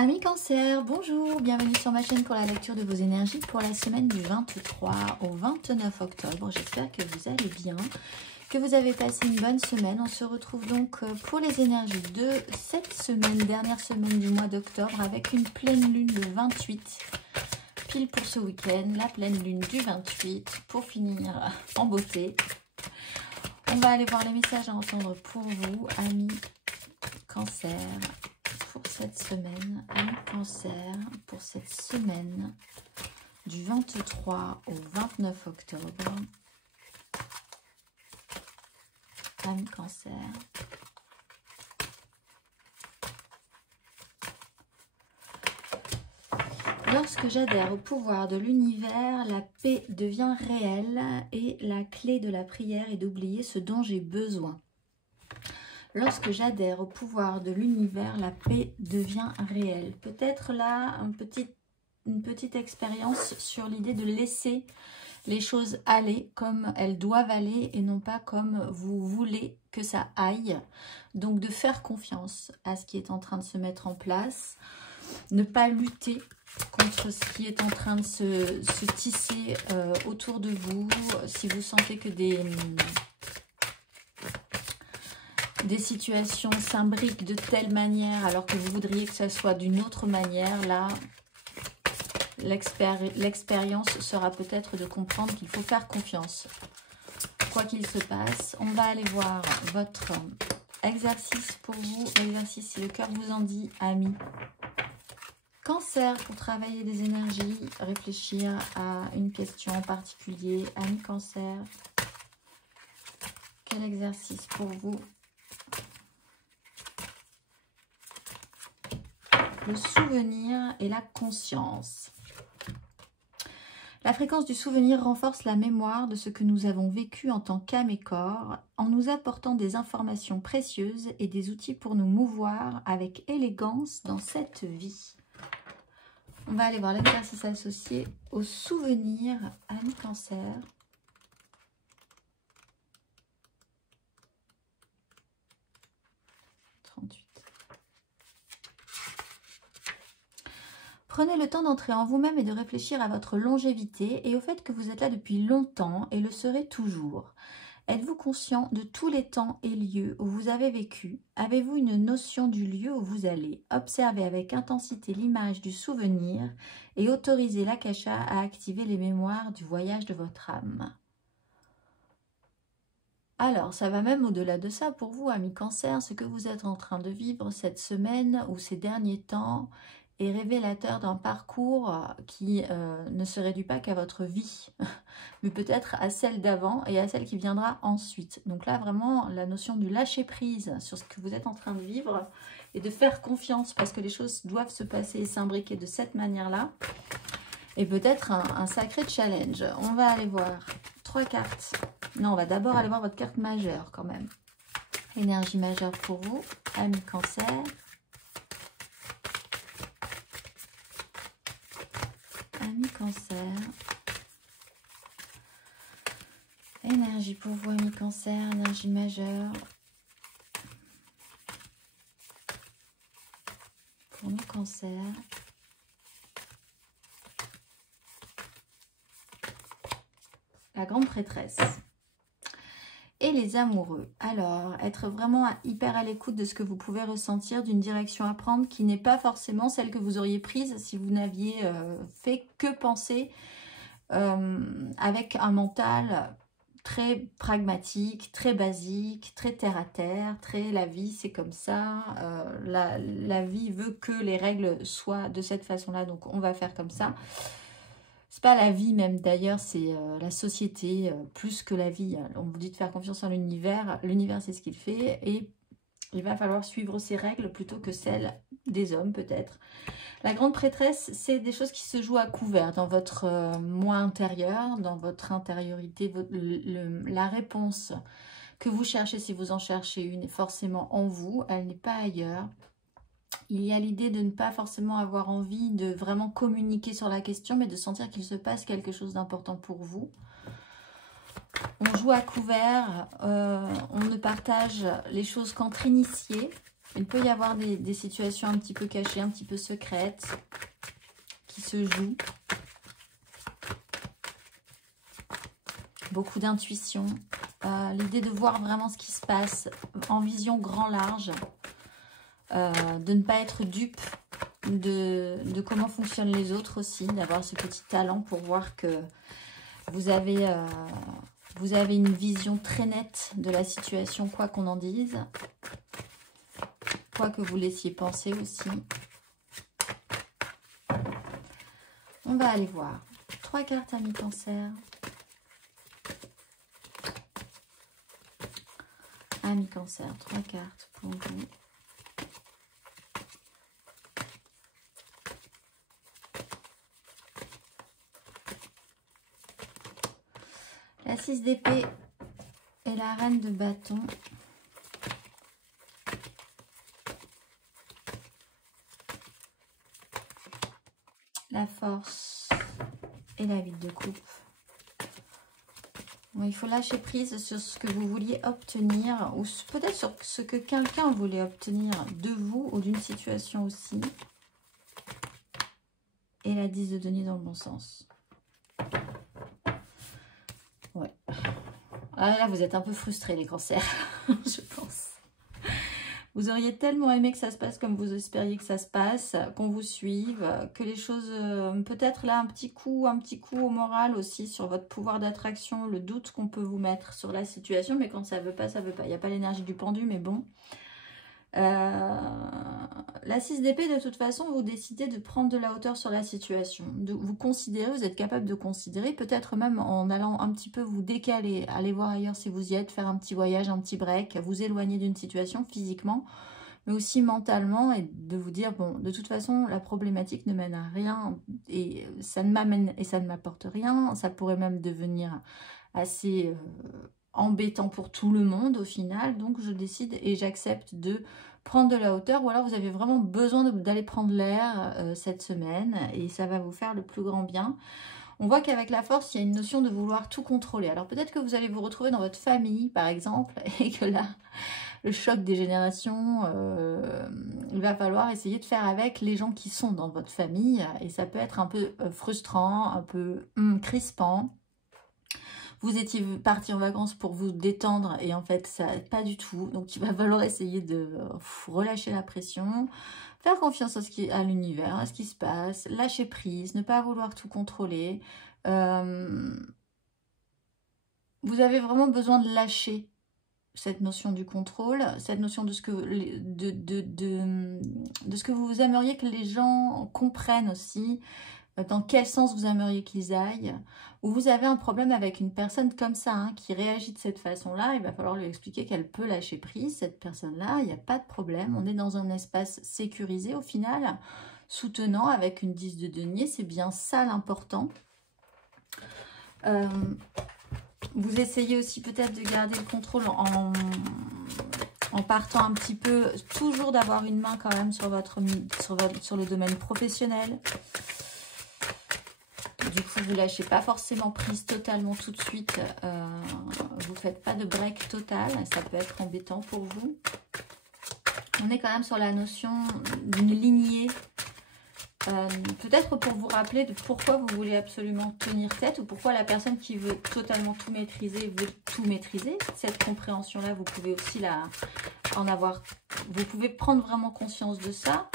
Amis Cancer, bonjour, bienvenue sur ma chaîne pour la lecture de vos énergies pour la semaine du 23 au 29 octobre. J'espère que vous allez bien, que vous avez passé une bonne semaine. On se retrouve donc pour les énergies de cette semaine, dernière semaine du mois d'octobre, avec une pleine lune le 28, pile pour ce week-end, la pleine lune du 28, pour finir en beauté. On va aller voir les messages à entendre pour vous, amis Cancer. Pour cette semaine, amis Cancer, pour cette semaine du 23 au 29 octobre, amis Cancer. Lorsque j'adhère au pouvoir de l'univers, la paix devient réelle et la clé de la prière est d'oublier ce dont j'ai besoin. Lorsque j'adhère au pouvoir de l'univers, la paix devient réelle. Peut-être là, une petite expérience sur l'idée de laisser les choses aller comme elles doivent aller et non pas comme vous voulez que ça aille. Donc de faire confiance à ce qui est en train de se mettre en place. Ne pas lutter contre ce qui est en train de se tisser autour de vous. Si vous sentez que des situations s'imbriquent de telle manière alors que vous voudriez que ça soit d'une autre manière, là, l'expérience sera peut-être de comprendre qu'il faut faire confiance. Quoi qu'il se passe, on va aller voir votre exercice pour vous. Exercice, si le cœur vous en dit, amis Cancer, pour travailler des énergies, réfléchir à une question en particulier. Amis Cancer, quel exercice pour vous? Le souvenir et la conscience. La fréquence du souvenir renforce la mémoire de ce que nous avons vécu en tant qu'âme et corps, en nous apportant des informations précieuses et des outils pour nous mouvoir avec élégance dans cette vie. On va aller voir l'exercice associé au souvenir, amis Cancer. Prenez le temps d'entrer en vous-même et de réfléchir à votre longévité et au fait que vous êtes là depuis longtemps et le serez toujours. Êtes-vous conscient de tous les temps et lieux où vous avez vécu? Avez-vous une notion du lieu où vous allez? Observez avec intensité l'image du souvenir et autorisez l'Akasha à activer les mémoires du voyage de votre âme. Alors, ça va même au-delà de ça pour vous, amis Cancer. Ce que vous êtes en train de vivre cette semaine ou ces derniers temps est révélateur d'un parcours qui ne se réduit pas qu'à votre vie, mais peut-être à celle d'avant et à celle qui viendra ensuite. Donc là, vraiment, la notion du lâcher-prise sur ce que vous êtes en train de vivre et de faire confiance parce que les choses doivent se passer et s'imbriquer de cette manière-là est peut-être un sacré challenge. On va aller voir 3 cartes. Non, on va d'abord aller voir votre carte majeure quand même. Énergie majeure pour vous, amis Cancer. Amis Cancer. Énergie pour vous, amis Cancer. Énergie majeure. Pour nos cancers. La grande prêtresse. Et les amoureux. Alors, être vraiment hyper à l'écoute de ce que vous pouvez ressentir, d'une direction à prendre qui n'est pas forcément celle que vous auriez prise si vous n'aviez fait que penser avec un mental très pragmatique, très basique, très terre-à-terre, très la vie c'est comme ça, la vie veut que les règles soient de cette façon-là, donc on va faire comme ça. C'est pas la vie même d'ailleurs, c'est la société plus que la vie. On vous dit de faire confiance en l'univers. L'univers c'est ce qu'il fait et il va falloir suivre ses règles plutôt que celles des hommes peut-être. La grande prêtresse, c'est des choses qui se jouent à couvert dans votre moi intérieur, dans votre intériorité. La réponse que vous cherchez, si vous en cherchez une, est forcément en vous, elle n'est pas ailleurs. Il y a l'idée de ne pas forcément avoir envie de vraiment communiquer sur la question, mais de sentir qu'il se passe quelque chose d'important pour vous. On joue à couvert, on ne partage les choses qu'entre initiés. Il peut y avoir des situations un petit peu cachées, un petit peu secrètes qui se jouent. Beaucoup d'intuition. L'idée de voir vraiment ce qui se passe en vision grand large. De ne pas être dupe de comment fonctionnent les autres aussi. D'avoir ce petit talent pour voir que vous avez une vision très nette de la situation, quoi qu'on en dise. Quoi que vous laissiez penser aussi. On va aller voir. 3 cartes amis Cancer. Amis Cancer, 3 cartes pour vous. La 6 d'épée et la reine de bâton. La force et la 8 de coupe. Bon, il faut lâcher prise sur ce que vous vouliez obtenir ou peut-être sur ce que quelqu'un voulait obtenir de vous ou d'une situation aussi. Et la 10 de denier dans le bon sens. Ouais. Ah là, vous êtes un peu frustrés les cancers, je pense. Vous auriez tellement aimé que ça se passe comme vous espériez que ça se passe, qu'on vous suive, que les choses, peut-être là un petit coup au moral aussi sur votre pouvoir d'attraction, le doute qu'on peut vous mettre sur la situation, mais quand ça veut pas, ça veut pas. Il n'y a pas l'énergie du pendu, mais bon. La 6 d'épée, de toute façon, vous décidez de prendre de la hauteur sur la situation. Vous considérez, vous êtes capable de considérer, peut-être même en allant un petit peu vous décaler, aller voir ailleurs si vous y êtes, faire un petit voyage, un petit break, vous éloigner d'une situation physiquement, mais aussi mentalement, et de vous dire, bon, de toute façon, la problématique ne mène à rien, et ça ne m'amène, et ça ne m'apporte rien, ça pourrait même devenir assez embêtant pour tout le monde au final, donc je décide et j'accepte de prendre de la hauteur, ou alors vous avez vraiment besoin d'aller prendre l'air cette semaine, et ça va vous faire le plus grand bien. On voit qu'avec la force, il y a une notion de vouloir tout contrôler. Alors peut-être que vous allez vous retrouver dans votre famille, par exemple, et que là, le choc des générations, il va falloir essayer de faire avec les gens qui sont dans votre famille, et ça peut être un peu frustrant, un peu crispant. Vous étiez parti en vacances pour vous détendre et en fait, ça pas du tout. Donc, il va falloir essayer de relâcher la pression, faire confiance à l'univers, à ce qui se passe, lâcher prise, ne pas vouloir tout contrôler. Vous avez vraiment besoin de lâcher cette notion du contrôle, cette notion de ce que, de ce que vous aimeriez que les gens comprennent aussi, dans quel sens vous aimeriez qu'ils aillent, ou vous avez un problème avec une personne comme ça, hein, qui réagit de cette façon-là, il va falloir lui expliquer qu'elle peut lâcher prise, cette personne-là, il n'y a pas de problème, on est dans un espace sécurisé au final, soutenant avec une 10 de denier, c'est bien ça l'important. Vous essayez aussi peut-être de garder le contrôle en partant un petit peu, toujours d'avoir une main quand même sur le domaine professionnel. Du coup, vous ne lâchez pas forcément prise totalement tout de suite. Vous ne faites pas de break total. Ça peut être embêtant pour vous. On est quand même sur la notion d'une lignée. Peut-être pour vous rappeler de pourquoi vous voulez absolument tenir tête ou pourquoi la personne qui veut totalement tout maîtriser veut tout maîtriser. Cette compréhension-là, vous pouvez aussi en avoir. Vous pouvez prendre vraiment conscience de ça.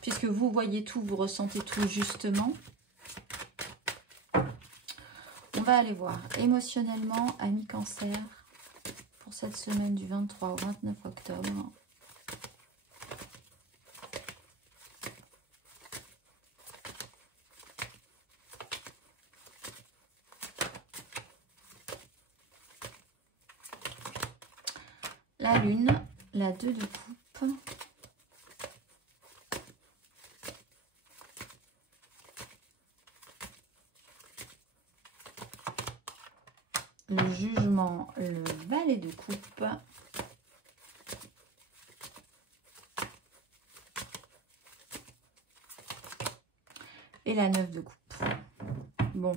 Puisque vous voyez tout, vous ressentez tout justement. On va aller voir émotionnellement, amis Cancer, pour cette semaine du 23 au 29 octobre. La lune, la 2 de coupe. Le jugement, le valet de coupe. Et la 9 de coupe. Bon,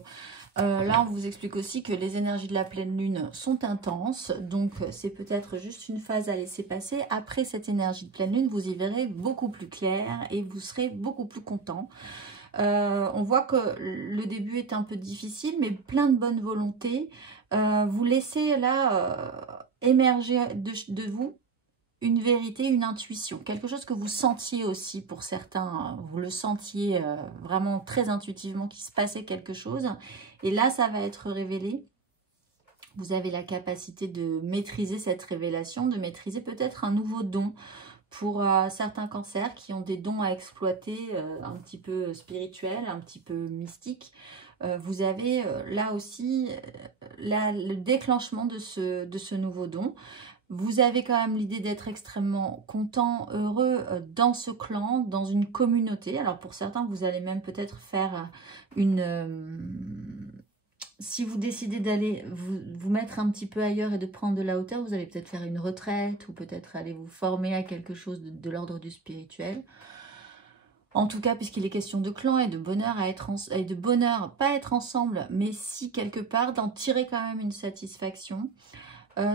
Là, on vous explique aussi que les énergies de la pleine lune sont intenses, donc c'est peut-être juste une phase à laisser passer. Après cette énergie de pleine lune, vous y verrez beaucoup plus clair et vous serez beaucoup plus content. On voit que le début est un peu difficile, mais plein de bonne volonté. Vous laissez là émerger de vous une vérité, une intuition, quelque chose que vous sentiez aussi pour certains, vous le sentiez vraiment très intuitivement qu'il se passait quelque chose, et là ça va être révélé. Vous avez la capacité de maîtriser cette révélation, de maîtriser peut-être un nouveau don pour certains cancers qui ont des dons à exploiter, un petit peu spirituels, un petit peu mystiques. Vous avez là aussi le déclenchement de ce nouveau don. Vous avez quand même l'idée d'être extrêmement content, heureux dans ce clan, dans une communauté. Alors pour certains, vous allez même peut-être faire si vous décidez d'aller vous mettre un petit peu ailleurs et de prendre de la hauteur, vous allez peut-être faire une retraite ou peut-être aller vous former à quelque chose de l'ordre du spirituel. En tout cas, puisqu'il est question de clan et de bonheur, et de bonheur, pas être ensemble, mais si quelque part, d'en tirer quand même une satisfaction.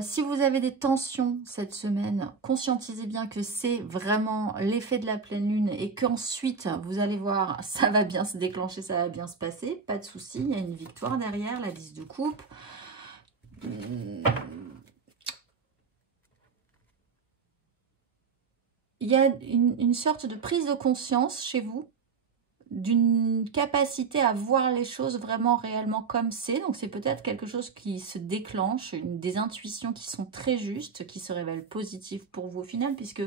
Si vous avez des tensions cette semaine, conscientisez bien que c'est vraiment l'effet de la pleine lune et qu'ensuite, vous allez voir, ça va bien se déclencher, ça va bien se passer, pas de souci, il y a une victoire derrière, la 10 de coupe. Il y a une sorte de prise de conscience chez vous, d'une capacité à voir les choses vraiment réellement comme c'est. Donc c'est peut-être quelque chose qui se déclenche, des intuitions qui sont très justes, qui se révèlent positives pour vous au final, puisque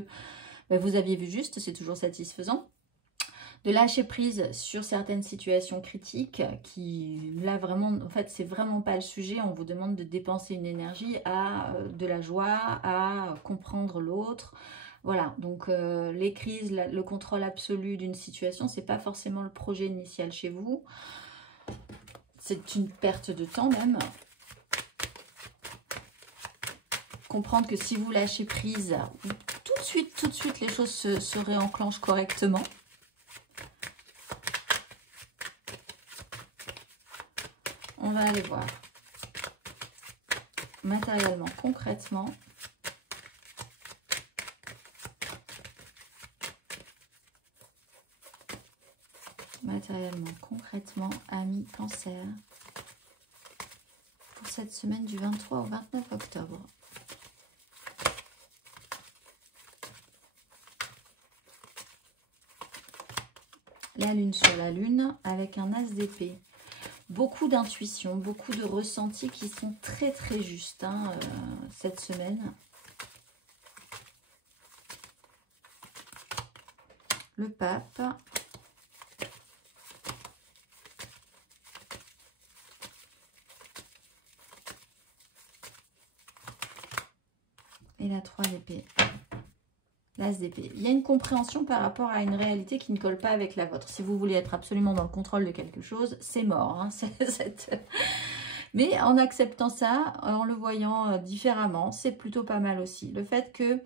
vous aviez vu juste, c'est toujours satisfaisant. De lâcher prise sur certaines situations critiques qui, là vraiment, en fait, c'est vraiment pas le sujet. On vous demande de dépenser une énergie à de la joie, à comprendre l'autre. Voilà, donc les crises, le contrôle absolu d'une situation, c'est pas forcément le projet initial chez vous. C'est une perte de temps même. Comprendre que si vous lâchez prise, tout de suite, les choses se réenclenchent correctement. On va aller voir matériellement, concrètement. Matériellement, concrètement, amis Cancer, pour cette semaine du 23 au 29 octobre. La lune sur la lune avec un as d'épée. Beaucoup d'intuition, beaucoup de ressentis qui sont très très justes cette semaine. Le pape. Et la 3 d'épée. L'as d'épée. Il y a une compréhension par rapport à une réalité qui ne colle pas avec la vôtre. Si vous voulez être absolument dans le contrôle de quelque chose, c'est mort. Mais en acceptant ça, en le voyant différemment, c'est plutôt pas mal aussi. Le fait que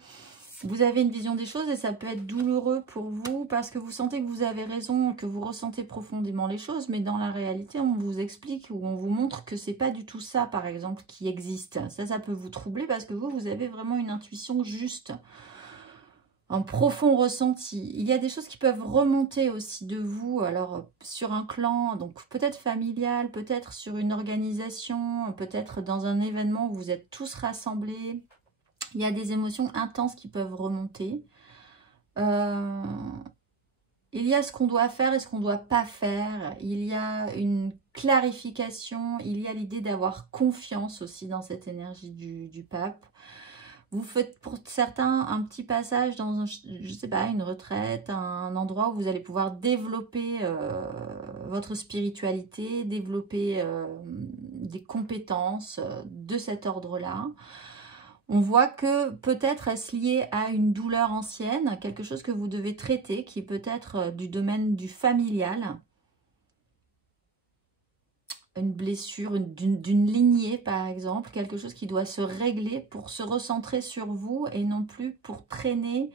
vous avez une vision des choses et ça peut être douloureux pour vous parce que vous sentez que vous avez raison, que vous ressentez profondément les choses, mais dans la réalité, on vous explique ou on vous montre que c'est pas du tout ça, par exemple, qui existe. Ça peut vous troubler parce que vous avez vraiment une intuition juste, un profond ressenti. Il y a des choses qui peuvent remonter aussi de vous, alors sur un clan, donc peut-être familial, peut-être sur une organisation, peut-être dans un événement où vous êtes tous rassemblés. Il y a des émotions intenses qui peuvent remonter. Il y a ce qu'on doit faire et ce qu'on ne doit pas faire. Il y a une clarification. Il y a l'idée d'avoir confiance aussi dans cette énergie du pape. Vous faites pour certains un petit passage dans, je sais pas, une retraite, un endroit où vous allez pouvoir développer votre spiritualité, développer des compétences de cet ordre-là. On voit que peut-être est-ce lié à une douleur ancienne, quelque chose que vous devez traiter, qui est peut-être du domaine du familial. Une blessure d'une lignée par exemple, quelque chose qui doit se régler pour se recentrer sur vous et non plus pour traîner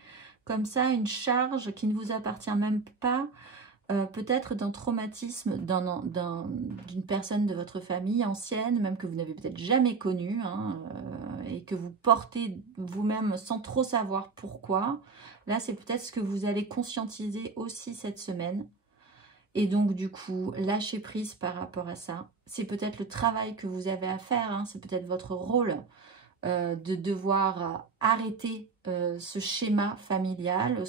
comme ça une charge qui ne vous appartient même pas peut-être d'un traumatisme d'une personne de votre famille ancienne, même que vous n'avez peut-être jamais connue, hein, et que vous portez vous-même sans trop savoir pourquoi. Là, c'est peut-être ce que vous allez conscientiser aussi cette semaine. Et donc, du coup, lâcher prise par rapport à ça. C'est peut-être le travail que vous avez à faire, hein, c'est peut-être votre rôle de devoir arrêter ce schéma familial,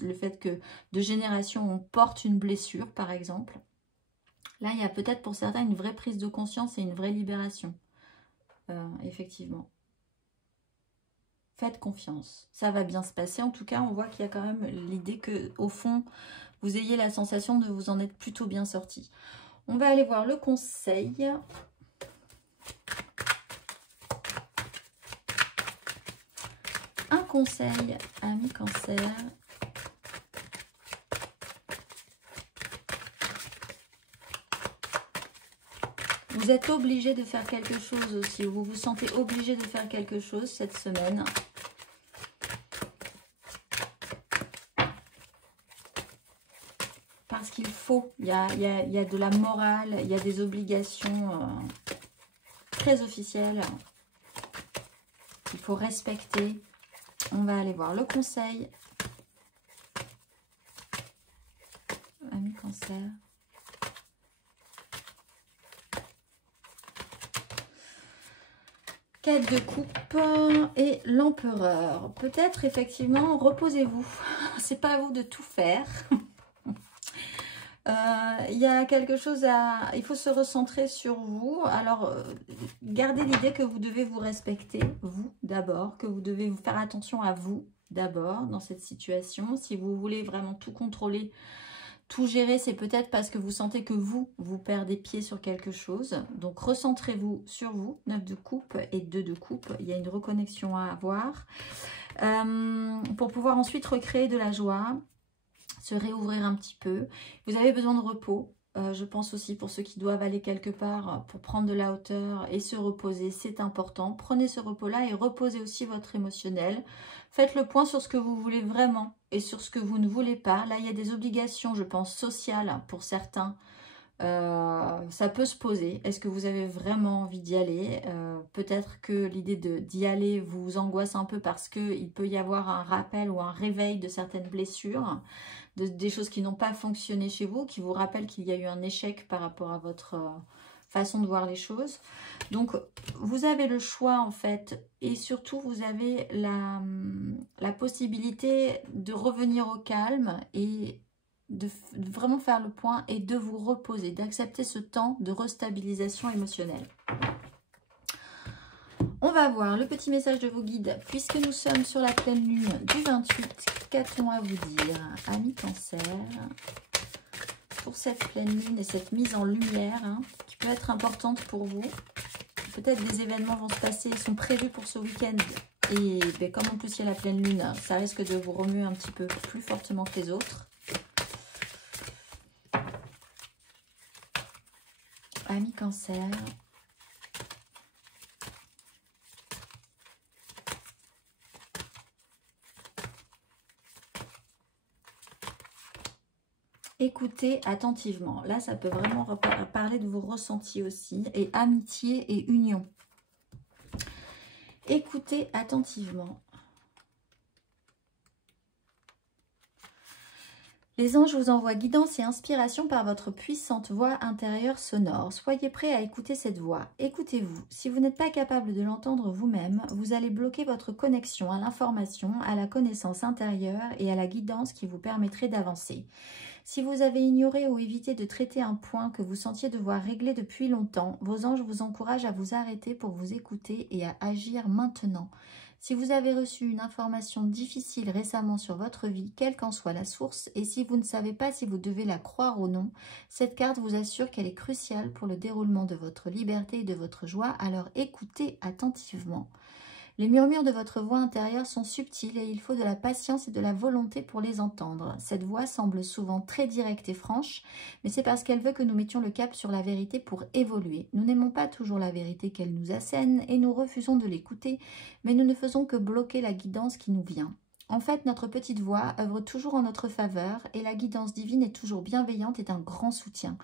le fait que de génération on porte une blessure par exemple. Là il y a peut-être pour certains une vraie prise de conscience et une vraie libération, effectivement. Faites confiance, ça va bien se passer. En tout cas on voit qu'il y a quand même l'idée que au fond vous ayez la sensation de vous en être plutôt bien sorti. On va aller voir le conseil. Conseil, amis Cancer. Vous êtes obligé de faire quelque chose aussi. Vous vous sentez obligé de faire quelque chose cette semaine. Parce qu'il faut. Il y a de la morale, il y a des obligations très officielles. Il faut respecter. On va aller voir le conseil. Amis Cancer. Quatre de coupe et l'empereur. Peut-être effectivement, reposez-vous. C'est pas à vous de tout faire. Il y a quelque chose à... Il faut se recentrer sur vous. Alors, gardez l'idée que vous devez vous respecter, vous d'abord, que vous devez vous faire attention à vous d'abord dans cette situation. Si vous voulez vraiment tout contrôler, tout gérer, c'est peut-être parce que vous sentez que vous perdez pied sur quelque chose. Donc, recentrez-vous sur vous. 9 de coupe et 2 de coupe. Il y a une reconnexion à avoir. Pour pouvoir ensuite recréer de la joie, se réouvrir un petit peu. Vous avez besoin de repos. Je pense aussi pour ceux qui doivent aller quelque part pour prendre de la hauteur et se reposer, c'est important. Prenez ce repos-là et reposez aussi votre émotionnel. Faites le point sur ce que vous voulez vraiment et sur ce que vous ne voulez pas. Là, il y a des obligations, je pense, sociales pour certains. Ça peut se poser. Est-ce que vous avez vraiment envie d'y aller? Peut-être que l'idée d'y aller vous angoisse un peu parce qu'il peut y avoir un rappel ou un réveil de certaines blessures. Des choses qui n'ont pas fonctionné chez vous, qui vous rappellent qu'il y a eu un échec par rapport à votre façon de voir les choses. Donc, vous avez le choix en fait, et surtout vous avez la possibilité de revenir au calme et de vraiment faire le point et de vous reposer, d'accepter ce temps de restabilisation émotionnelle. On va voir le petit message de vos guides, puisque nous sommes sur la pleine lune du 28. Qu'a-t-on à vous dire, amis Cancer, pour cette pleine lune et cette mise en lumière qui peut être importante pour vous? Peut-être des événements vont se passer, sont prévus pour ce week-end. Et ben, comme en plus il y a la pleine lune, ça risque de vous remuer un petit peu plus fortement que les autres. Amis Cancer. Écoutez attentivement. Là, ça peut vraiment parler de vos ressentis aussi. Et amitié et union. Écoutez attentivement. Les anges vous envoient guidance et inspiration par votre puissante voix intérieure sonore. Soyez prêts à écouter cette voix. Écoutez-vous. Si vous n'êtes pas capable de l'entendre vous-même, vous allez bloquer votre connexion à l'information, à la connaissance intérieure et à la guidance qui vous permettrait d'avancer. Si vous avez ignoré ou évité de traiter un point que vous sentiez devoir régler depuis longtemps, vos anges vous encouragent à vous arrêter pour vous écouter et à agir maintenant. Si vous avez reçu une information difficile récemment sur votre vie, quelle qu'en soit la source, et si vous ne savez pas si vous devez la croire ou non, cette carte vous assure qu'elle est cruciale pour le déroulement de votre liberté et de votre joie, alors écoutez attentivement. Les murmures de votre voix intérieure sont subtils et il faut de la patience et de la volonté pour les entendre. Cette voix semble souvent très directe et franche, mais c'est parce qu'elle veut que nous mettions le cap sur la vérité pour évoluer. Nous n'aimons pas toujours la vérité qu'elle nous assène et nous refusons de l'écouter, mais nous ne faisons que bloquer la guidance qui nous vient. En fait, notre petite voix œuvre toujours en notre faveur et la guidance divine est toujours bienveillante et un grand soutien.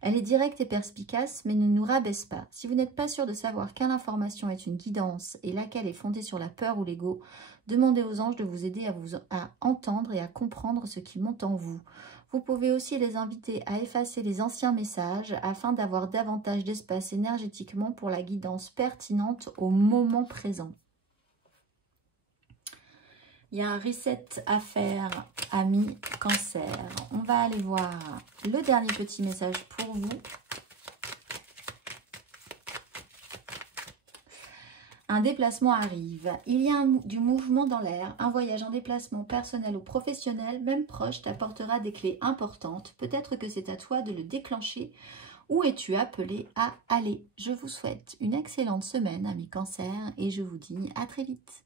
Elle est directe et perspicace, mais ne nous rabaisse pas. Si vous n'êtes pas sûr de savoir quelle information est une guidance et laquelle est fondée sur la peur ou l'ego, demandez aux anges de vous aider à entendre et à comprendre ce qui monte en vous. Vous pouvez aussi les inviter à effacer les anciens messages afin d'avoir davantage d'espace énergétiquement pour la guidance pertinente au moment présent. Il y a un reset à faire, amis Cancer. On va aller voir le dernier petit message pour vous. Un déplacement arrive. Il y a du mouvement dans l'air. Un voyage en déplacement personnel ou professionnel, même proche, t'apportera des clés importantes. Peut-être que c'est à toi de le déclencher. Où es-tu appelé à aller? Je vous souhaite une excellente semaine, amis Cancer, et je vous dis à très vite.